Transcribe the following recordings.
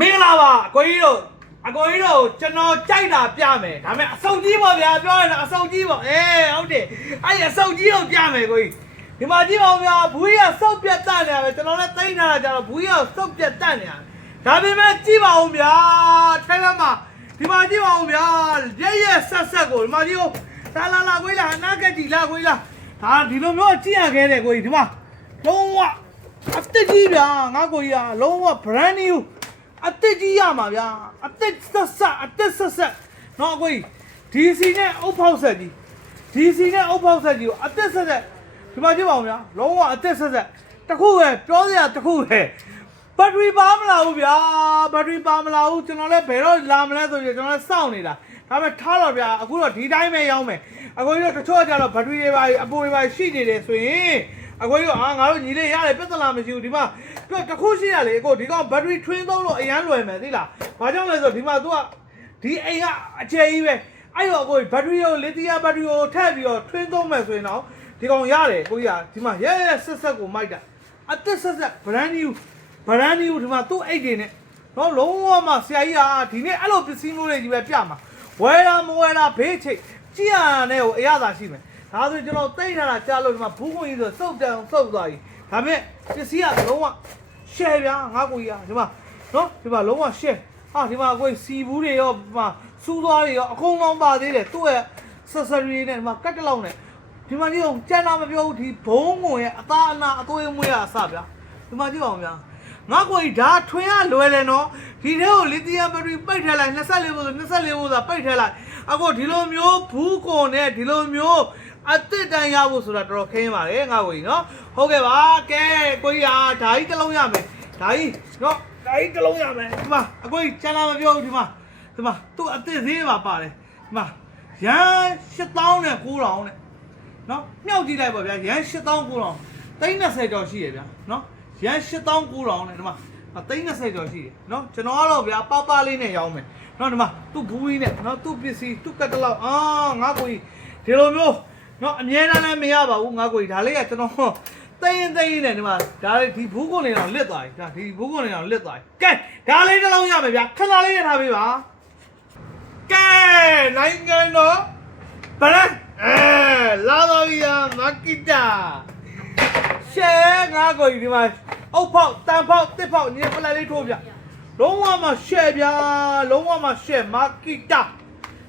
မင်္ဂလာပါအကိုကြီးတို့ကျွန်တော်ကြိုက်တာပြမယ်ဒါပေမဲ့အစုံကြီးပေါ့ဗျာပြောရင်တော့အစုံကြီးပေါ့ဟုတ်တယ်အဲ့အစုံကြီးကိုပြမယ်ကိုကြီးဒီမှာကြည့်ပါဦးဗျာဘူးကြီးကစုပ်ပြတ်တတ်နေရပဲကျွန်တော်လည်းသိနေတာကြတော့ဘူးကြီးကစုပ်ပြတ်တတ်နေရဒါပေမဲ့ကြည့်ပါဦးဗျာထဲမှာဒီမှာကြည့်ပါဦးဗျာရက်ဆက်ကိုဒီမှာကြည့်ဦးလာကိုကြီးလာနားကကြီးလာကိုကြီးလာဒါဒီလိုမျိုးကြည့်ရခဲ့တယ်ကိုကြီးဒီမှာလုံးဝအစ်စ်ကြီးဗျာငါကိုကြီးကလုံးဝ brand new အစ်စ်ကြီးရမှာဗျာအစ်စ်ဆက်နော်ကိုကြီး DC နဲ့အုပ်ဖောက်ဆက်ကြီး DC နဲ့အုပ်ဖောက်ဆက်ကြီးကိုအစ်စ်ဆက်ဒီမှာကြည့်ပါဦးဗျာလုံးဝအစ်စ်ဆက်တခုပဲပြောစရာတခုပဲဘက်ထရီပါမလာဘူးဗျာဘက်ထရီပါမလာဘူးကျွန်တော်လည်းဘယ်တော့လာမလဲဆိုရင်ကျွန်တော်လည်းစောင့်နေတာဒါပေမဲ့ထားတော့ဗျာအခုတော့ဒီတိုင်းပဲရောင်းမယ်အခုကြီးတော့တချို့ကျတော့ဘက်ထရီတွေပါအပိုတွေပါရှိနေတယ်ဆိုရင်အခုကြီးကငါတို့ညီလေးရတယ်ပြဿနာမရှိဘူးဒီမှာပြတခုရှိရလေအခုဒီကောင်ဘက်ထရီထွင်းသုံးလို့အရန်လွယ်မယ်သိလားဘာကြောင့်လဲဆိုတော့ဒီမှာ तू ကဒီအိမ်ကအကျယ်ကြီးပဲအဲ့တော့အခုဘက်ထရီကိုလစ်သီယမ်ဘက်ထရီကိုထည့်ပြီးတော့ထွင်းသုံးမယ်ဆိုရင်တော့ဒီကောင်ရတယ်ကိုကြီးကဒီမှာဆက်ကိုမိုက်တာအစ်စ်ဆက် brand new ဒီမှာသူ့အိတ်တွေနဲ့တော့လုံးဝမှဆရာကြီးဟာဒီနေ့အဲ့လိုပစ္စည်းမျိုးတွေကြီးပဲပြမှာဝယ်တာမဝယ်တာဘေးချိတ်ကြည့်ရတဲ့ကိုအရသာရှိမယ်ဒါဆိုကျွန်တော်တိတ်ထားတာကြားလို့ဒီမှာဘူးခွန်ကြီးဆိုစုပ်သွားပြီဒါပေမဲ့ပစ္စည်းကလုံးဝ share ဗျာငါကိုကြီးကဒီမှာနော်ဒီမှာလုံးဝ share ဟာဒီမှာကိုစီဘူးတွေရောဒီမှာစူးသွားတွေရောအကုန်လုံးပါသေးတယ်သူ့ရဲ့ accessory နဲ့ဒီမှာကတ်တလောက်နဲ့ဒီမှာကြည့်အောင်ကျန်တာမပြောဘူးဒီဘုံငုံရဲ့အသားအနာအသွေးမွေးရအစဗျာဒီမှာကြည့်အောင်ဗျာငါကိုကြီးဒါထွင်ရလွယ်တယ်နော်ဒီထဲကိုလစ်သီယမ်ဘက်ထရီပိတ်ထည့်လိုက်24volt 24 volt ပိတ်ထည့်လိုက်အခုဒီလိုမျိုးဘူးကွန်နဲ့ဒီလိုမျိုးအစ်စ်တန်ရဖို့ဆိုတာတော်တော်ခင်းပါတယ်ငါကိုကြီးနော်ဟုတ်ကဲ့ပါကဲကိုကြီးဟာဓာကြီးတစ်လုံးရမယ်ဓာကြီးနော်ဓာကြီးတစ်လုံးရမယ်ဒီမှာအကိုကြီးကျန်လာမပြောဘူးဒီမှာသူ့အစ်စ်သေးပါပါတယ်ဒီမှာရန်8000နဲ့9000နဲ့နော်မြောက်ကြည့်လိုက်ပါဗျာရန်8000 9000 30ကျော်ရှိရဗျာနော်ရန်8000 9000နဲ့ဒီမှာ30ကျော်ရှိတယ်နော်ကျွန်တော်ကတော့ဗျာပလေးနဲ့ရောင်းမယ်နော်ဒီမှာသူ့ဘူးကြီးနဲ့နော်သူ့ပစ္စည်းသူ့ကတ်တလောက်ငါကိုကြီးဒီလိုမျိုးနော်အမြဲတမ်းလည်းမရပါဘူးငါကိုကြီးဒါလေးကကျွန်တော်သိရင်နဲ့ဒီမှာဒါလေးဒီဘူးကွန်နေတော့လစ်သွားပြီဒါဒီဘူးကွန်နေတော့လစ်သွားပြီကဲဒါလေးတစ်လုံးရမယ်ဗျာခဏလေးရထားပေးပါကဲနိုင်ငံတော်ဗလန်လာတော့ရမကီတာရှဲငါကိုကြီးဒီမှာအုတ်ဖောက်တန်ဖောက်တစ်ဖောက်ညပလက်လေးထိုးပြလုံးဝမှရှဲဗျာလုံးဝမှရှဲမကီတာ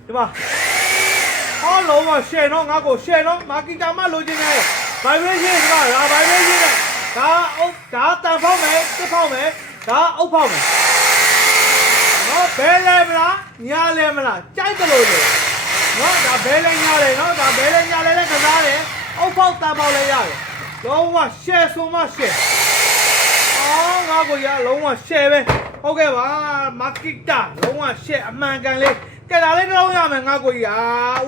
ဒီမှာလုံးဝရှဲတော့ငါကိုရှဲတော့မကီတာမှလိုချင်တယ် vibration ဒီမှာဒါ vibration နဲ့ဒါတန်ဖောက်မယ်တစ်ဖောက်မယ်ဒါအုတ်ဖောက်မယ်နော်ဘဲလဲမလားညာလဲမလားကြိုက်တယ်လို့လေနော်ဒါဘဲလဲညာလဲနော်ဒါဘဲလဲညာလဲနဲ့ကစားတယ်အုတ်ဖောက်တန်ဖောက်လဲရတယ်လုံးဝရှဲဆိုမှရှဲငါကိုရလုံးဝရှဲပဲဟုတ်ကဲ့ပါမာကီတာလုံးဝရှဲအမှန်ကန်လေးကဲဒါလေးတစ်လုံးရမယ်ငါကိုကြီး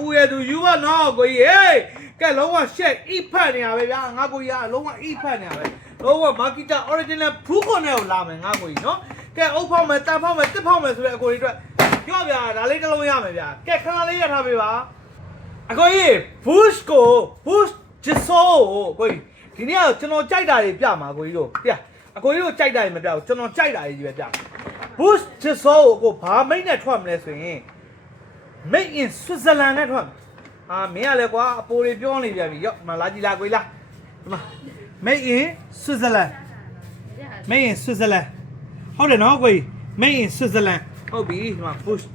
ဦးရဲ့သူယူပါနော်ကိုကြီးဟေးကဲလုံးဝရှက်အိဖတ်နေရပဲဗျာငါကိုကြီးလုံးဝအိဖတ်နေရပဲလုံးဝမာကီတာ original ဖူးခွန်နဲ့ကိုလာမယ်ငါကိုကြီးနော်ကဲအုပ်ဖောက်မယ်တန်ဖောက်မယ်တစ်ဖောက်မယ်ဆိုတဲ့အကိုကြီးအတွက်ပြောဗျာဒါလေးတစ်လုံးရမယ်ဗျာကဲခဏလေးရထားပေးပါအကိုကြီး bush jiso ကိုကြီးဒီနေ့ကကျွန်တော်ကြိုက်တာတွေပြမှာကိုကြီးတို့ပြအကိုကြီးတို့ကြိုက်တာတွေမပြဘူးကျွန်တော်ကြိုက်တာတွေကြီးပဲပြ bush jiso ကိုဘာမိတ်နဲ့ထွက်မလဲဆိုရင် made in Switzerland နဲ့ထွက်မင်းကလည်းကွာအပိုတွေပြောနေပြန်ပြီရောက်မလာကြည့်လားကိုကြီးလားဒီမှာ made in Switzerland ဟုတ်တယ်နော်ကိုကြီး made in Switzerland ဟုတ်ပြီဒီမှာ bush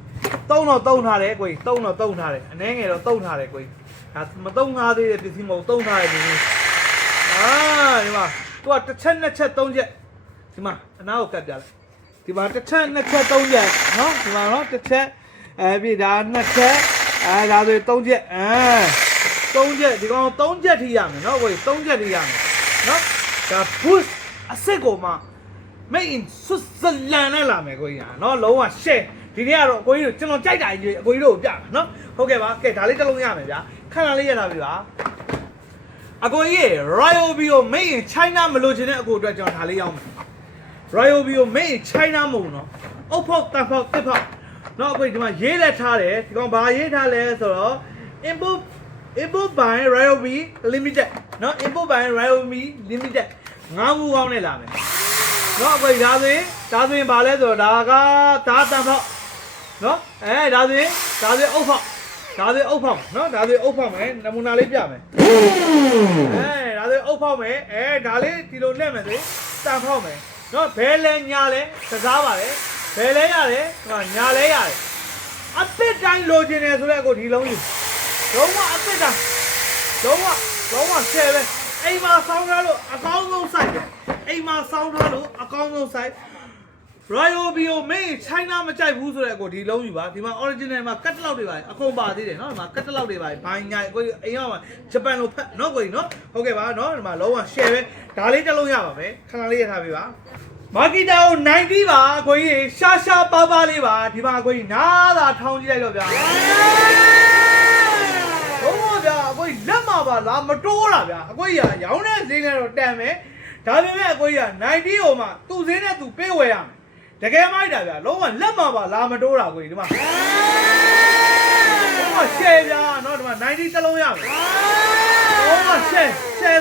သုံးထားတယ်ကိုကြီးသုံးထားတယ်အနည်းငယ်တော့သုံးထားတယ်ကိုကြီးဒါမသုံးထားသေးတဲ့ပစ္စည်းမဟုတ်သုံးထားတယ်ဒီမှာဒီမှာသူကတစ်ချက်နှစ်ချက်သုံးချက်ဒီမှာအနားကိုကတ်ပြလိုက်ဒီမှာတစ်ချက်နှစ်ချက်သုံးချက်နော်ဒီမှာနော်တစ်ချက်ပြီဒါနှစ်ချက်ဒါဆို3ချက်3ချက်ဒီကောင်3ချက်ထိရမယ်နော်ကိုကြီး3ချက်ထိရမယ်နော်ဒါ boost အစစ်ကိုမှ made in Switzerland နဲ့လာမယ်ကိုကြီးနော်လုံးဝ share ဒီနေ့ကတော့ကိုကြီးတို့ကျွန်တော်ကြိုက်တာကြီးအကိုကြီးတို့ကိုပြတာနော်ဟုတ်ကဲ့ပါကဲဒါလေးတစ်လုံးရမယ်ဗျာခဏလေးရတာပြီပါအကိုကြီး Ryobi ကို made in China မလို့ချင်တဲ့အကိုအတွက်ကျွန်တော်ဒါလေးရောက်မယ် Ryobi ကို made in China မဟုတ်နော်အုတ်ဖောက်တန်ဖောက်တစ်ဖောက်နော်အခုဒီမှာရေးလက်ထားတယ်ဒီကောင်ဘာရေးထားလဲဆိုတော့ import by Ryobi Limited နော် import by Ryobi Limited ငါးဘူးကောင်းနဲ့လာမယ်နော်အခုဒါဆိုရင် ဒါဆိုရင်ဗာလဲဆိုတော့ဒါကဒါတန်ဖောက်နော်ဒါဆိုရင်အုပ်ဖောက်ဒါဆိုအုပ်ဖောက်နော်ဒါဆိုအုပ်ဖောက်မယ်နမူနာလေးပြမယ်ဒါဆိုအုပ်ဖောက်မယ်ဒါလေးဒီလိုလက်မယ်ဆိုတန်ဖောက်မယ်နော်ဘဲလဲညာလဲကစားပါလေဘဲလဲရတယ်ဟိုညာလဲရတယ်အစ်စ်တိုင်းလိုချင်တယ်ဆိုတော့ကိုဒီလုံးယူလုံးဝအစ်စ်တိုင်းလုံးဝဆယ်ပဲအိမ်မှာဆောင်းထားလို့အကောင်းဆုံးစိုက်တယ်အိမ်မှာဆောင်းထားလို့အကောင်းဆုံးစိုက် Royal Bio မင်း China မကြိုက်ဘူးဆိုတော့ကိုဒီလုံးယူပါဒီမှာ original မှာကတ်တလောက်တွေပါအကုန်ပါသေးတယ်နော်ဒီမှာကတ်တလောက်တွေပါဘိုင်းညာကိုအိမ်ရောက်မှာဂျပန်လိုဖက်နော်ကိုနော်ဟုတ်ကဲ့ပါနော်ဒီမှာလုံးဝ share ပဲဒါလေးတစ်လုံးရပါမယ်ခဏလေးရထားပေးပါမာကီတာကို90ပါကိုကြီးရှာပါလေးပါဒီမှာကိုကြီးနားသာထောင်းကြည့်လိုက်တော့ဗျာဘုံဗျာကိုကြီးလက်မှာပါလားမတိုးတာဗျာအကိုကြီးရောင်းတဲ့ဈေးနဲ့တော့တန်မယ်ဒါပေမဲ့အကိုကြီး90ဟိုမှာသူ့ဈေးနဲ့သူပေးဝယ်ရမယ်တကယ်မိုက်တာဗျာလုံးဝလက်မှာပါလာမတိုးတာကိုကြီးဒီမှာလုံးဝရှယ်ဗျာနော်ဒီမှာ90တစ်လုံးရမယ်လုံးဝရှယ်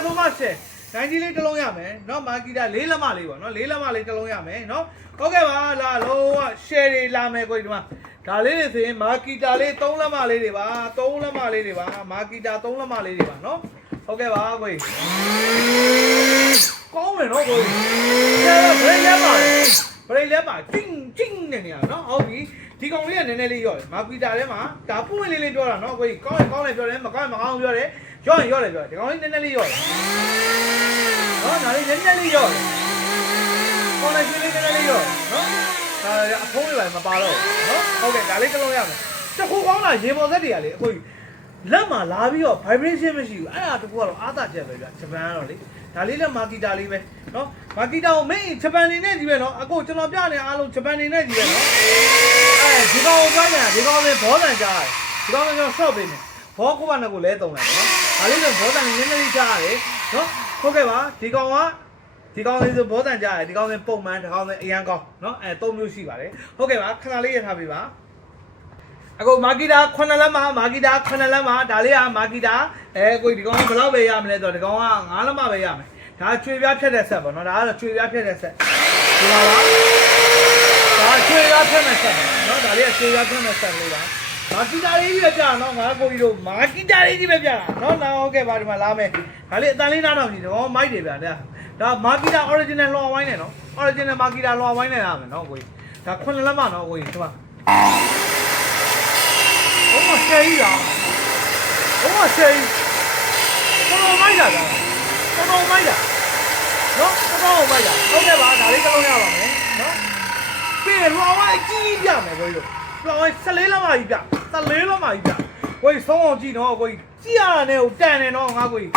ဆိုမှရှယ်90လေးတစ်လုံးရမယ်နော်မာကီတာ4လက်မလေးပေါ့နော်4လက်မလေးတစ်လုံးရမယ်နော်ဟုတ်ကဲ့ပါလာလုံးဝရှယ်တွေလာမယ်ကိုကြီးဒီမှာဒါလေးတွေဆိုရင်မာကီတာလေး3လက်မလေးတွေပါ3လက်မလေးတွေပါမာကီတာ3လက်မလေးတွေပါနော်ဟုတ်ကဲ့ပါကိုကြီးကောင်းတယ်နော်ကိုကြီးဘယ်လဲပါဘယ်လဲပါချင်းနေနေရနော်ဟုတ်ပြီဒီကောင်လေးကနည်းနည်းလေးရော့တယ်မာကီတာထဲမှာဒါပွင့်လေးပြောတာနော်ကိုကြီးကောင်းတယ်ပြောတယ်မကောင်းပြောတယ်ရော့တယ်ပြောတယ်ဒီကောင်လေးနည်းနည်းလေးရော့တယ်နော်ဒါလေးနည်းနည်းလေးရော့တယ်ကောင်းတယ်ပြလေးနည်းနည်းလေးရော့နော်ဒါအဖုံးလေးပါမပါတော့နော်ဟုတ်ကဲ့ဒါလေးတစ်လုံးရမယ်တခုကောင်းတာရေပေါ်သက်တွေကလေအခုလက်မှာလာပြီးတော့ vibration မရှိဘူးအဲ့ဒါတခုကတော့အားသာချက်ပဲဗျဂျပန်ကတော့လေဒါလေးလည်းမာကီတာလေးပဲနော်မာကီတာကိုမင်းဂျပန်နေနဲ့ကြီးပဲနော်အခုကျွန်တော်ပြနေအားလုံးဂျပန်နေနဲ့ကြီးပဲနော်ဒီကောင်ကိုပြောနေတာဒီကောင်လေးဘောတန်ကြားတယ်ဒီကောင်လေးကျွန်တော် short ပေးမယ်ဘောကိုပါနဲ့ကိုလဲတုံလိုက်နော်ဒါလေးဆိုဘောတန်နေနည်းနည်းကြားရတယ်နော်ဟုတ်ကဲ့ပါဒီကောင်လေးဆိုဘောတန်ကြားရတယ်ဒီကောင်လေးပုံမှန်ဒီကောင်လေးအရန်ကောင်းနော်၃မျိုးရှိပါတယ်ဟုတ်ကဲ့ပါခဏလေးရထားပေးပါအခုမာကီတာ9လက်မှာမာကီတာ9လက်မှာဒါလေးကမာကီတာကိုဒီကောင်ကဘယ်လောက်ပဲရမလဲဆိုတော့ဒီကောင်က9လက်မှာပဲရမယ်ဒါချွေပြားဖြတ်တဲ့ဆက်ပေါ့နော်ဒါကတော့ချွေပြားဖြတ်တဲ့ဆက်ဒီမှာပါဒါချွေပြားဖြတ်တဲ့ဆက်နော်ဒါလေးကချွေပြားဖြတ်တဲ့ဆက်လေးပါမာကီတာလေးကြီးပဲကြာနော်ငါကိုကြီးတို့မာကီတာလေးကြီးပဲကြာနော်နားဟုတ်ကဲ့ပါဒီမှာလာမယ်ဒါလေးအတန်လေးနားထောင်ကြည့်တော့မိုက်တယ်ဗျာဒါမာကီတာ original လွှာဝိုင်းနေနော် original မာကီတာလွှာဝိုင်းနေရမယ်နော်ကိုကြီးဒါ9လက်မှာနော်ကိုကြီးဒီမှာဘုံမဆယ်ကြီးလားဘုံမဆယ်ကြီးတော်မိုက်တာဗျာတော်မိုက်တာနော်တော်မိုက်တာဟုတ်ကဲ့ပါဒါလေးတစ်လုံးရပါမယ်နော်ပြီးလွှာဝိုင်းကြီးပြမယ်ကိုကြီးတို့လွှာဝိုင်း14လက်မကြီးပြ14လက်မကြီးပြကိုကြီးဆုံးအောင်ကြည့်နော်ကိုကြီးကြည့်ရတဲ့ဟိုတန်တယ်နော်ငါကိုကြီး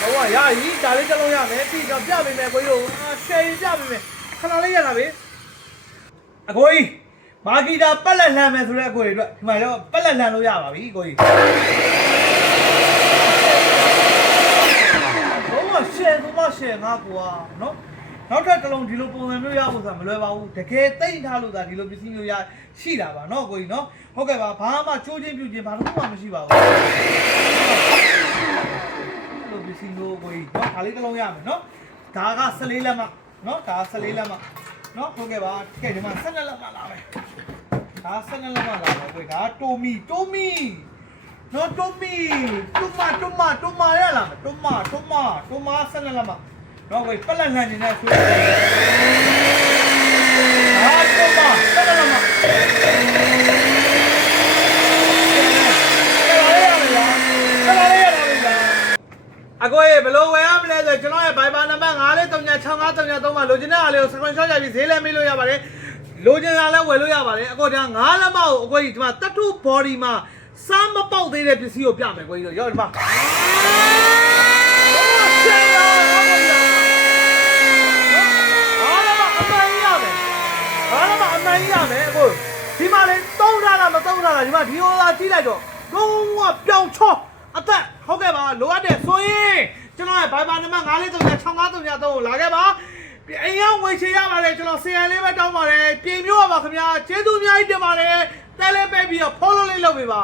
ဟိုကရည်ဒါလေးတစ်လုံးရမယ်ပြီးတော့ပြပေးမယ်ကိုကြီးတို့ဆယ်ကြီးပြပေးမယ်ခဏလေးရလာပြီအကိုကြီးမာကီတာပက်လက်လှမ်းမယ်ဆိုတဲ့အကိုကြီးတို့ဒီမှာတော့ပက်လက်လှမ်းလို့ရပါပြီကိုကြီးဘုံမရှယ်သူမရှယ်ငါကွာနော်နောက်ထပ်တစ်လုံးဒီလိုပုံစံမျိုးရဖို့ဆိုတာမလွယ်ပါဘူးတကယ်တိတ်ထားလို့သာဒီလိုပစ္စည်းမျိုးရရှိတာပါနော်ကိုကြီးနော်ဟုတ်ကဲ့ပါဘာမှချိုးချင်းပြုချင်းဘာလို့မှမရှိပါဘူးလိုပစ္စည်းမျိုးကိုကြီးနော်ဒါလေးတစ်လုံးရမယ်နော်ဒါက14လက်မနော်ဒါ14လက်မနော်ဟုတ်ကဲ့ပါကဲဒီမှာ12လက်မလာမယ်ဒါ12လက်မလာမယ်ကိုဒါတိုမီနော်တိုမီရလာမယ်တိုမ12လက်မနော်ကိုပက်လက်လှန်နေတဲ့ဆိုဒါတိုမ12လက်မအကိုရေဘယ်လိုဝယ်ရမလဲဆိုကျွန်တော်ရဲ့ Viber နံပါတ်943653မှာလိုချင်တဲ့အားလေးကို screenshot ရိုက်ပြီးဈေးလဲမေးလို့ရပါတယ်လိုချင်တာလဲဝယ်လို့ရပါတယ်အကိုဒါ9လက်မကိုအကိုကြီးဒီမှာ tattoo body မှာစားမပေါက်သေးတဲ့ပစ္စည်းကိုပြမယ်ကိုကြီးတို့ရောဒီမှာအမှန်ကြီးရမယ်အကိုဒီမှာလေသုံးထားတာမသုံးထားတာဒီမှာဒီဟိုလာကြည့်လိုက်တော့လုံးဝပြောင်းချောအသက်ဟုတ်ကဲ့ပါလိုအပ်တယ်ဆိုရင်ကျွန်တော်ရဲ့ Viber နံပါတ်943653ကိုလာခဲ့ပါအိမ်ရောက်ဝေချေရပါတယ်ကျွန်တော်CNလေးပဲတောင်းပါတယ်ပြင်မျိုးပါပါခင်ဗျာကျေးဇူးအများကြီးတင်ပါတယ်တဲလဲပဲပြီးတော့ follow လေးလုပ်ပေးပါ